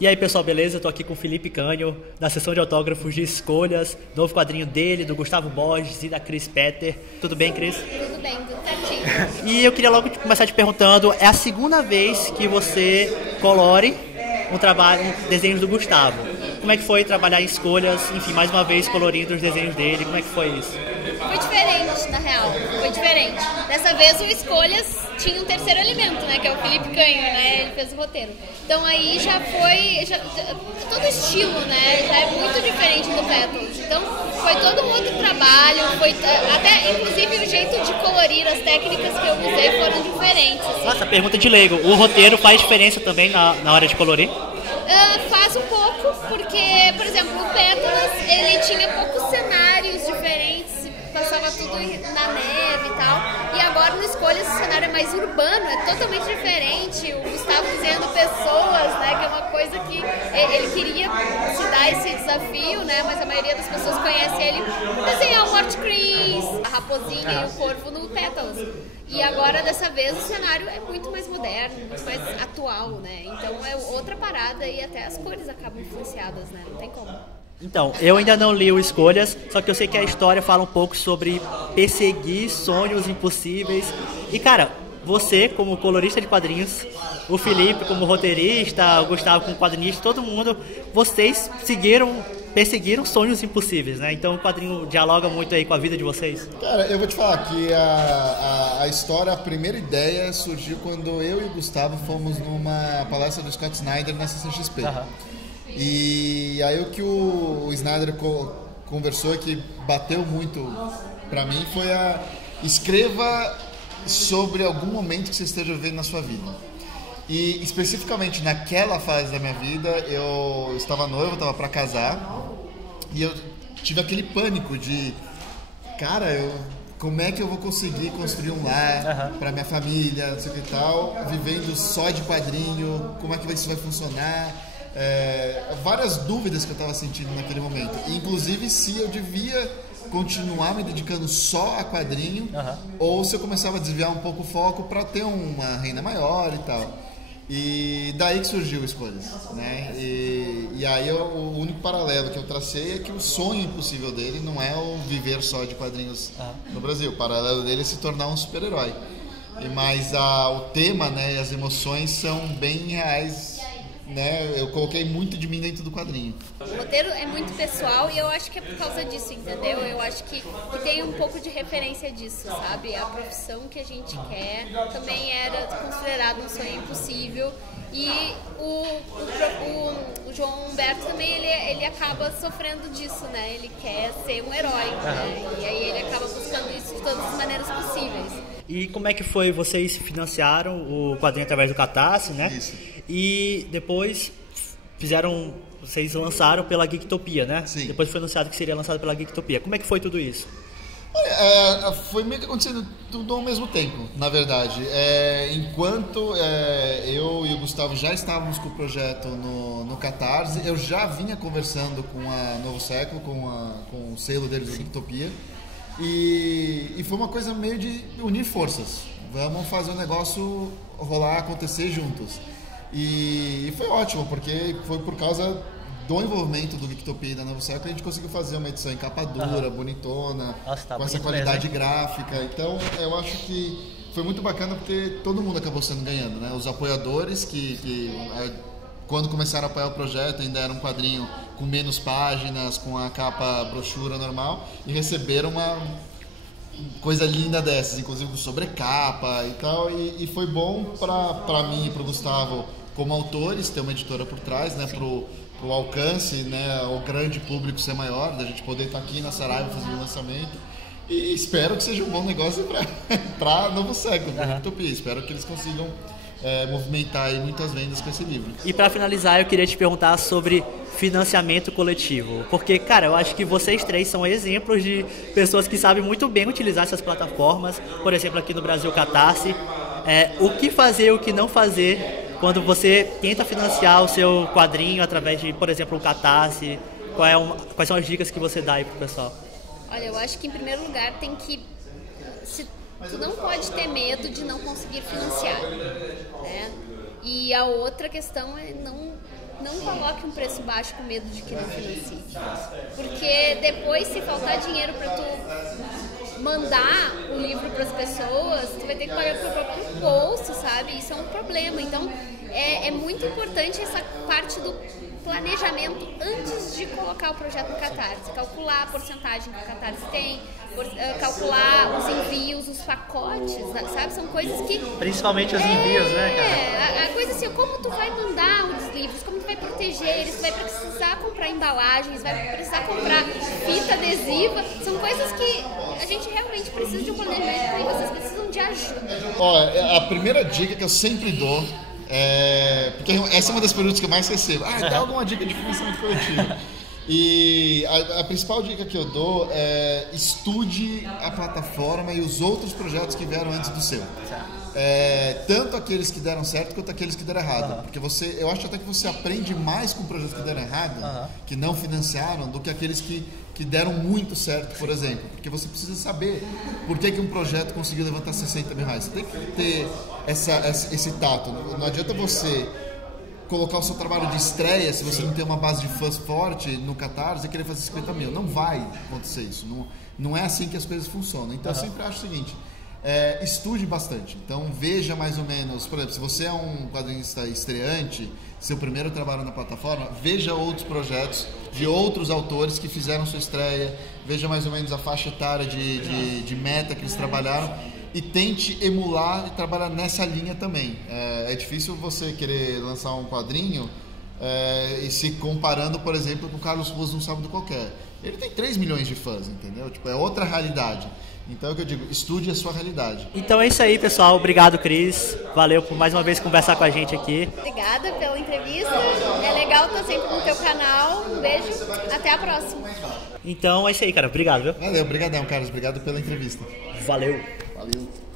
E aí pessoal, beleza? Eu tô aqui com o Felipe Canho, na sessão de autógrafos de escolhas, novo quadrinho dele, do Gustavo Borges e da Cris Petter. Tudo bem, Cris? Tudo bem, tudo certinho. E eu queria logo começar te perguntando, é a segunda vez que você colore desenhos do Gustavo. Como é que foi trabalhar em escolhas, enfim, mais uma vez colorindo os desenhos dele, como é que foi isso? Foi diferente, na real, foi diferente. Dessa vez o Escolhas tinha um terceiro elemento, né, que é o Felipe Canho, né, ele fez o roteiro. Então aí já foi, todo o estilo, né, já é muito diferente do Petals. Então foi todo um outro trabalho, foi até inclusive o jeito de colorir, as técnicas que eu usei foram diferentes. Assim. Nossa, pergunta de leigo, o roteiro faz diferença também na hora de colorir? Faz um pouco, porque, por exemplo, o Pétalas, ele tinha poucos cenários diferentes, passava tudo na neve e tal, e agora no Escolhas o cenário é mais urbano, é totalmente diferente, o Gustavo dizendo pessoas, né, que é uma coisa que ele queria se dar esse desafio, né, mas a maioria das pessoas conhece ele por desenhar o Mort Chris, a raposinha e o corvo no Pétalas. E agora, dessa vez, o cenário é muito mais moderno, muito mais atual, né? Então é outra parada e até as cores acabam influenciadas, né? Não tem como. Então, eu ainda não li o Escolhas, só que eu sei que a história fala um pouco sobre perseguir sonhos impossíveis. E, cara, você como colorista de quadrinhos, o Felipe como roteirista, o Gustavo como quadrinista, todo mundo, vocês perseguiram sonhos impossíveis, né? Então o quadrinho dialoga muito aí com a vida de vocês. Cara, eu vou te falar que a história, a primeira ideia surgiu quando eu e o Gustavo fomos numa palestra do Scott Snyder na CCXP. Uhum. E aí o que o Snyder conversou e que bateu muito pra mim foi escreva sobre algum momento que você esteja vivendo na sua vida. E especificamente naquela fase da minha vida, eu estava noivo, estava para casar, e eu tive aquele pânico de, cara, como é que eu vou conseguir construir um lar para minha família, não sei o que e tal, vivendo só de quadrinho, como é que isso vai funcionar? Várias dúvidas que eu estava sentindo naquele momento, inclusive se eu devia continuar me dedicando só a quadrinho ou se eu começava a desviar um pouco o foco para ter uma renda maior e tal. E daí que surgiu Escolhas, né? E aí o único paralelo que eu tracei é que o sonho impossível dele não é o viver só de quadrinhos no Brasil. O paralelo dele é se tornar um super-herói. Mas o tema, né, e as emoções são bem reais, né? Eu coloquei muito de mim dentro do quadrinho. O roteiro é muito pessoal e eu acho que é por causa disso, entendeu? Eu acho que tem um pouco de referência disso, sabe? A profissão que a gente quer também era considerado um sonho impossível. E o João Humberto também, ele acaba sofrendo disso, né? Ele quer ser um herói, né? E aí ele acaba buscando isso de todas as maneiras possíveis. E como é que foi? Vocês financiaram o quadrinho através do Catarse, né? Isso. E depois vocês lançaram pela Geektopia, né? Sim. Depois foi anunciado que seria lançado pela Geektopia. Como é que foi tudo isso? Foi meio que acontecendo tudo ao mesmo tempo, na verdade. Enquanto eu e o Gustavo já estávamos com o projeto no Catarse, eu já vinha conversando com a Novo Século, com o selo deles, da Geektopia, e foi uma coisa meio de unir forças. Vamos fazer o negócio rolar, acontecer juntos. E foi ótimo, porque foi por causa do envolvimento do Geektopia e da Novo Século que a gente conseguiu fazer uma edição em capa dura, bonitona, com essa qualidade gráfica. Então eu acho que foi muito bacana porque todo mundo acabou sendo ganhando, né? Os apoiadores que quando começaram a apoiar o projeto ainda era um quadrinho com menos páginas, com a capa brochura normal, e receberam uma coisa linda dessas, inclusive sobrecapa e tal, e foi bom para mim e para o Gustavo como autores ter uma editora por trás, né, pro alcance, né, o grande público ser maior, da gente poder estar aqui na Saraiva fazendo o lançamento, e espero que seja um bom negócio para Novo Século, para Geektopia. Espero que eles consigam movimentar aí muitas vendas com esse livro. E para finalizar, eu queria te perguntar sobre financiamento coletivo, porque, cara, eu acho que vocês três são exemplos de pessoas que sabem muito bem utilizar essas plataformas, por exemplo, aqui no Brasil, Catarse. O que fazer e o que não fazer quando você tenta financiar o seu quadrinho através de, por exemplo, o Catarse? Quais são as dicas que você dá aí pro pessoal? Olha, eu acho que em primeiro lugar tem que... Tu não pode ter medo de não conseguir financiar, né? E a outra questão é não não coloque um preço baixo com medo de que não financie. Porque depois, se faltar dinheiro para tu mandar o livro para as pessoas, tu vai ter que pagar pro próprio bolso, sabe? Isso é um problema. Então, é muito importante essa parte do planejamento antes de colocar o projeto no Catarse. Calcular a porcentagem que o Catarse tem, calcular os envios, os pacotes, sabe? São coisas que... Principalmente os envios, né, cara? A coisa assim, como tu vai mandar os livros, como tu vai proteger eles, tu vai precisar comprar embalagens, vai precisar comprar fita adesiva, são coisas que a gente realmente precisa de um planejamento e vocês precisam de ajuda. Ó, a primeira dica que eu sempre dou porque essa é uma das perguntas que eu mais recebo. Dá alguma dica de financiamento coletivo? E a principal dica que eu dou é estude a plataforma e os outros projetos que vieram antes do seu. Tanto aqueles que deram certo quanto aqueles que deram errado. Porque eu acho até que você aprende mais com projetos que deram errado, que não financiaram, do que aqueles que deram muito certo, por exemplo. Porque você precisa saber por que um projeto conseguiu levantar 60 mil reais. Você tem que ter esse tato. Não adianta você colocar o seu trabalho de estreia, se você não tem uma base de fãs forte no Catarse, e querer fazer 50 mil. Não vai acontecer isso. Não é assim que as coisas funcionam. Então eu sempre acho o seguinte: estude bastante. Então veja mais ou menos, por exemplo, se você é um quadrinista estreante, seu primeiro trabalho na plataforma, veja outros projetos de outros autores que fizeram sua estreia, veja mais ou menos a faixa etária de meta que eles trabalharam e tente emular e trabalhar nessa linha também. É difícil você querer lançar um quadrinho e se comparando, por exemplo, com o Carlos Ruas num sábado qualquer. Ele tem 3 milhões de fãs, entendeu? Tipo, é outra realidade. Então é o que eu digo, estude a sua realidade. Então é isso aí, pessoal. Obrigado, Cris. Valeu por mais uma vez conversar com a gente aqui. Obrigada pela entrevista. É legal estar sempre no teu canal. Um beijo. Até a próxima. Então é isso aí, cara. Obrigado, viu? Valeu, obrigadão, Carlos. Obrigado pela entrevista. Valeu. Valeu.